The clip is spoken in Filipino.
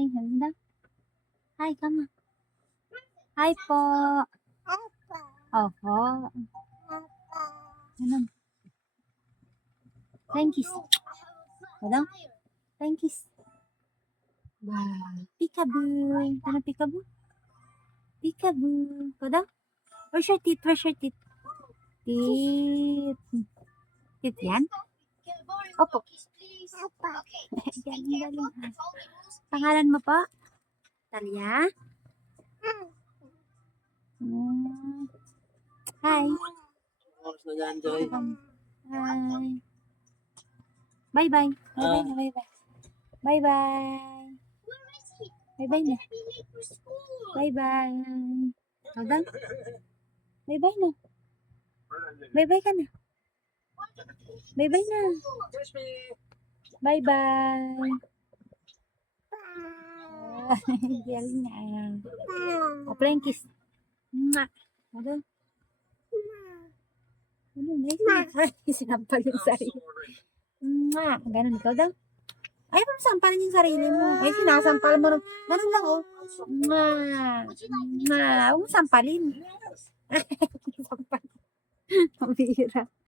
Hi. Sabi na. Hi, come on. Hi po. Opo. Ano? Flying kiss. Ano? Flying kiss. Wow. Peekaboo. Ano peekaboo? Peekaboo. Ano? Where's your teeth? Where's your teeth? Teeth. Teeth yan? Opo. Galing. Pangalan mo po? Talia? Hi. Hi. Bye-bye. Bye-bye na, bye-bye. Bye-bye. Bye-bye na. Bye-bye. Hold on. Bye-bye na. Bye-bye ka na. Bye-bye na. Bye-bye. Galing na. Flying kiss. Mwah. Ano? Ano? Sinampal yung sarili. Mwah. Ganun ikaw daw. Ayaw mo sampalin yung sarili mo. Ay, sinasampal mo. Ganun lang, oh. Mwah. Mwah. Huwag mo sampalin. Sampal. Mabihira.